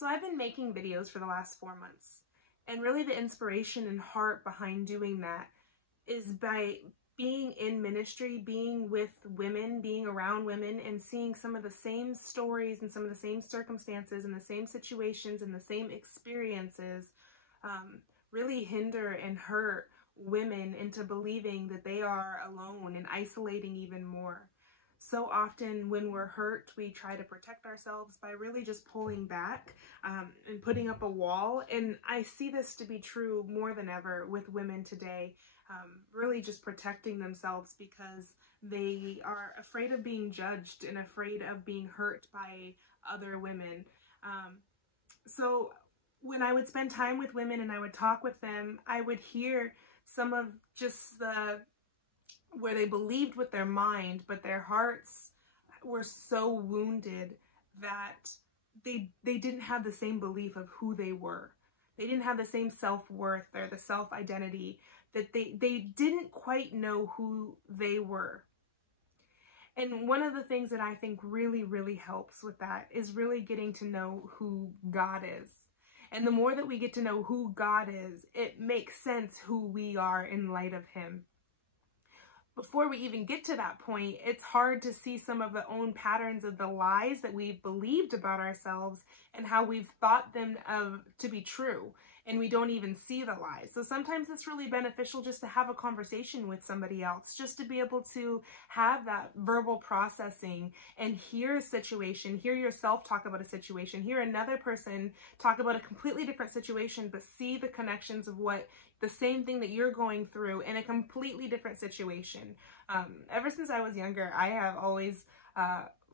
So I've been making videos for the last 4 months, and really the inspiration and heart behind doing that is by being in ministry, being with women, being around women, and seeing some of the same stories and some of the same circumstances and the same situations and the same experiences really hinder and hurt women into believing that they are alone and isolating even more. So often when we're hurt, we try to protect ourselves by really just pulling back and putting up a wall. And I see this to be true more than ever with women today, really just protecting themselves because they are afraid of being judged and afraid of being hurt by other women. So when I would spend time with women and I would talk with them, I would hear some of just where they believed with their mind, but their hearts were so wounded that they didn't have the same belief of who they were. They didn't have the same self-worth or the self-identity, that they didn't quite know who they were. And one of the things that I think really, really helps with that is really getting to know who God is. And the more that we get to know who God is, it makes sense who we are in light of Him. Before we even get to that point, it's hard to see some of the own patterns of the lies that we've believed about ourselves and how we've thought them to be true, and we don't even see the lies. So sometimes it's really beneficial just to have a conversation with somebody else, just to be able to have that verbal processing and hear a situation, hear yourself talk about a situation, hear another person talk about a completely different situation, but see the connections of what the same thing that you're going through in a completely different situation. Ever since I was younger, I have always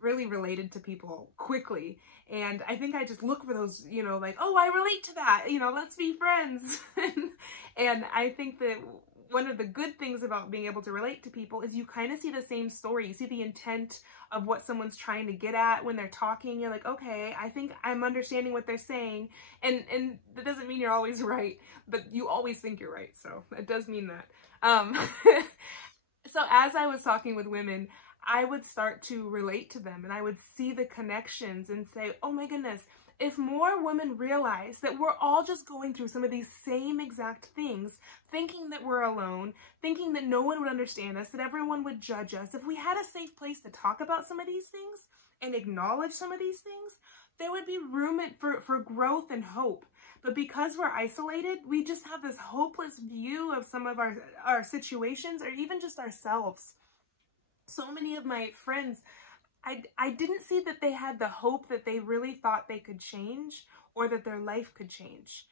really related to people quickly. And I think I just look for those, like, oh, I relate to that, let's be friends. And I think that one of the good things about being able to relate to people is you kind of see the same story. You see the intent of what someone's trying to get at when they're talking. You're like, okay, I think I'm understanding what they're saying. And that doesn't mean you're always right, but you always think you're right. So it does mean that. So as I was talking with women, I would start to relate to them and I would see the connections and say, oh my goodness, if more women realize that we're all just going through some of these same exact things, thinking that we're alone, thinking that no one would understand us, that everyone would judge us, if we had a safe place to talk about some of these things and acknowledge some of these things, there would be room for growth and hope. But because we're isolated, we just have this hopeless view of some of our situations or even just ourselves. So many of my friends, I didn't see that they had the hope that they really thought they could change or that their life could change.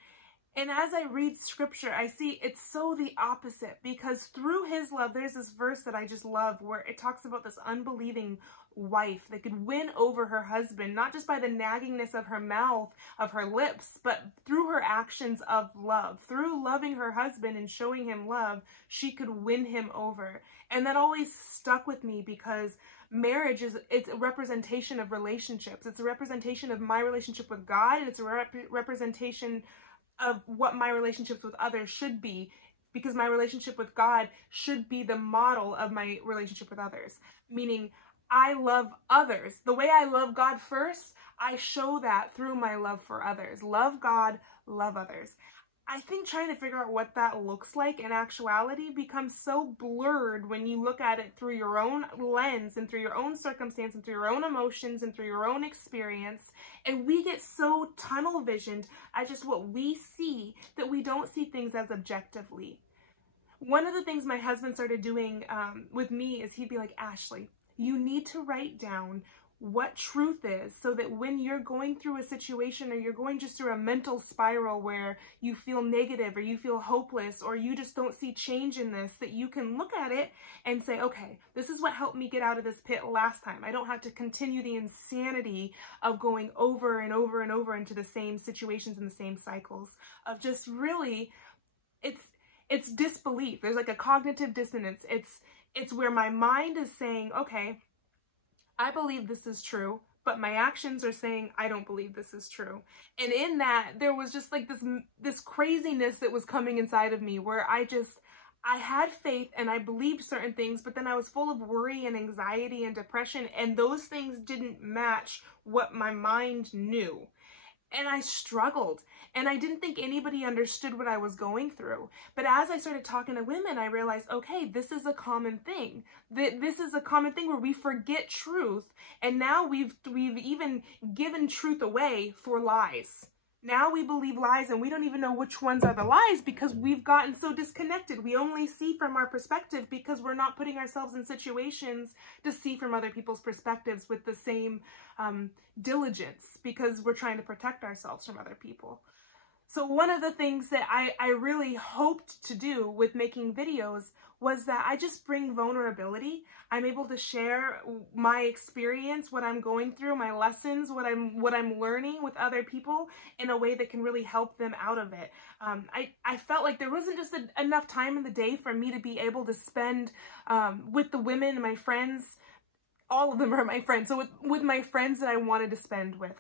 And as I read scripture, I see it's so the opposite, because through His love, there's this verse that I just love where it talks about this unbelieving wife that could win over her husband, not just by the naggingness of her mouth, of her lips, but through her actions of love. Through loving her husband and showing him love, she could win him over. And that always stuck with me because marriage it's a representation of relationships. It's a representation of my relationship with God, and it's a representation of what my relationships with others should be, because my relationship with God should be the model of my relationship with others. Meaning, I love others. The way I love God first, I show that through my love for others. Love God, love others. I think trying to figure out what that looks like in actuality becomes so blurred when you look at it through your own lens and through your own circumstance and through your own emotions and through your own experience. And we get so tunnel visioned at just what we see that we don't see things as objectively. One of the things my husband started doing with me is he'd be like, Ashley, you need to write down what truth is, so that when you're going through a situation or you're going just through a mental spiral where you feel negative or you feel hopeless or you just don't see change in this, that you can look at it and say, okay, this is what helped me get out of this pit last time. I don't have to continue the insanity of going over and over and over into the same situations and the same cycles of just really, it's disbelief. There's like a cognitive dissonance. It's where my mind is saying, okay, I believe this is true, but my actions are saying I don't believe this is true. And in that, there was just like this craziness that was coming inside of me where I had faith and I believed certain things, but then I was full of worry and anxiety and depression, and those things didn't match what my mind knew. And I struggled, and I didn't think anybody understood what I was going through. But as I started talking to women, I realized, okay, this is a common thing. This is a common thing where we forget truth, and now we've even given truth away for lies. Now we believe lies, and we don't even know which ones are the lies because we've gotten so disconnected. We only see from our perspective because we're not putting ourselves in situations to see from other people's perspectives with the same diligence, because we're trying to protect ourselves from other people. So one of the things that I really hoped to do with making videos was that I just bring vulnerability. I'm able to share my experience, what I'm going through, my lessons, what I'm learning with other people in a way that can really help them out of it. I felt like there wasn't just enough time in the day for me to be able to spend with the women, my friends. All of them are my friends. So with my friends that I wanted to spend with.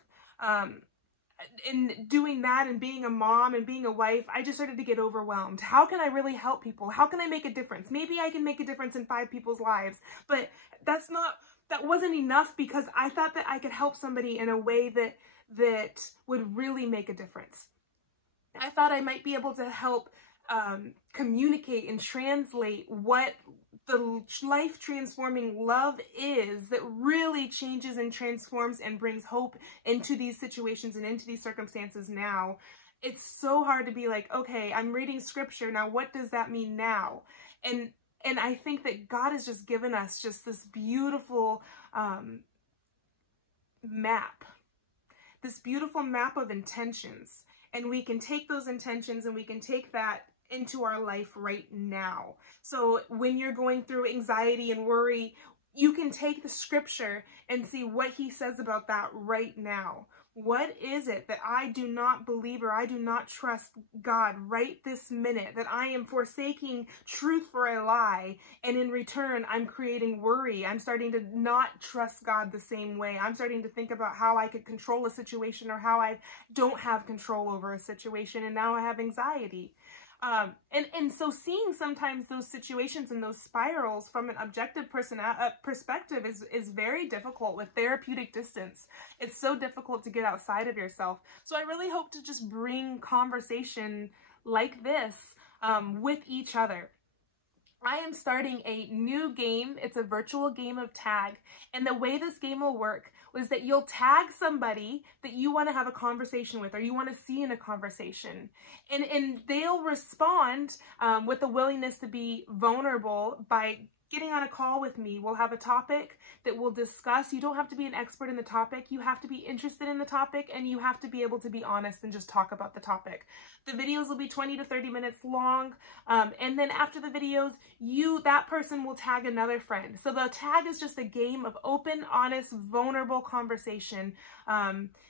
In doing that and being a mom and being a wife, I just started to get overwhelmed. How can I really help people? How can I make a difference? Maybe I can make a difference in 5 people's lives, but that wasn't enough, because I thought that I could help somebody in a way that would really make a difference. I thought I might be able to help communicate and translate what the life-transforming love is that really changes and transforms and brings hope into these situations and into these circumstances now. It's so hard to be like, okay, I'm reading scripture, now what does that mean now? And I think that God has just given us just this beautiful map. This beautiful map of intentions. And we can take those intentions and we can take that into our life right now. So when you're going through anxiety and worry, you can take the scripture and see what he says about that right now. What is it that I do not believe or I do not trust God right this minute, that I am forsaking truth for a lie, and in return I'm creating worry? I'm starting to not trust God the same way. I'm starting to think about how I could control a situation or how I don't have control over a situation, and now I have anxiety. And so seeing sometimes those situations and those spirals from an objective perspective is very difficult with therapeutic distance. It's so difficult to get outside of yourself. So I really hope to just bring conversation like this with each other. I am starting a new game. It's a virtual game of tag. And the way this game will work was that you'll tag somebody that you want to have a conversation with or you want to see in a conversation. And they'll respond with a willingness to be vulnerable by getting on a call with me. We'll have a topic that we'll discuss. You don't have to be an expert in the topic. You have to be interested in the topic, and you have to be able to be honest and just talk about the topic. The videos will be 20 to 30 minutes long. And then after the videos, that person will tag another friend. So the tag is just a game of open, honest, vulnerable conversation.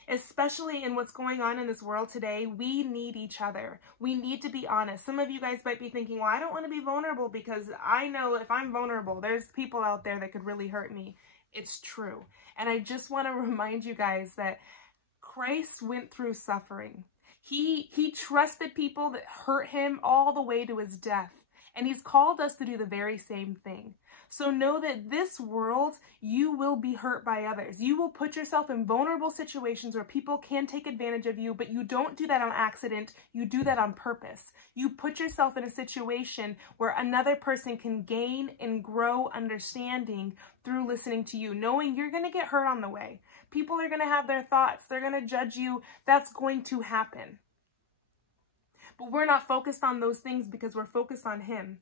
Especially in what's going on in this world today, we need each other. We need to be honest. Some of you guys might be thinking, well, I don't want to be vulnerable because I know if I'm vulnerable, there's people out there that could really hurt me. It's true. And I just want to remind you guys that Christ went through suffering. He trusted people that hurt him all the way to his death. And he's called us to do the very same thing. So know that this world, you will be hurt by others. You will put yourself in vulnerable situations where people can take advantage of you, but you don't do that on accident. You do that on purpose. You put yourself in a situation where another person can gain and grow understanding through listening to you, knowing you're going to get hurt on the way. People are going to have their thoughts. They're going to judge you. That's going to happen. But we're not focused on those things because we're focused on him.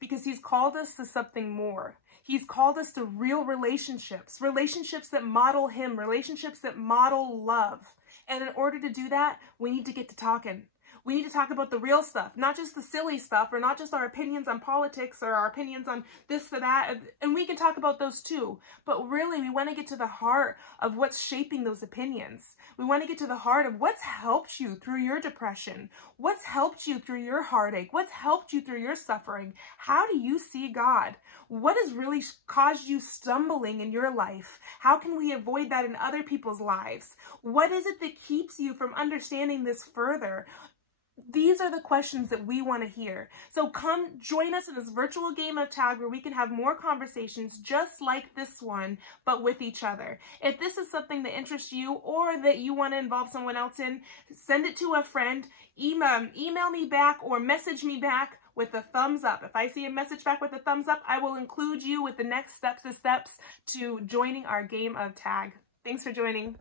Because he's called us to something more. He's called us to real relationships. Relationships that model him. Relationships that model love. And in order to do that, we need to get to talking. We need to talk about the real stuff, not just the silly stuff, or not just our opinions on politics or our opinions on this or that. And we can talk about those too. But really, we want to get to the heart of what's shaping those opinions. We want to get to the heart of what's helped you through your depression. What's helped you through your heartache? What's helped you through your suffering? How do you see God? What has really caused you stumbling in your life? How can we avoid that in other people's lives? What is it that keeps you from understanding this further? These are the questions that we want to hear. So come join us in this virtual game of tag where we can have more conversations just like this one, but with each other. If this is something that interests you or that you want to involve someone else in, send it to a friend, email me back or message me back with a thumbs up. If I see a message back with a thumbs up, I will include you with the next steps to joining our game of tag. Thanks for joining.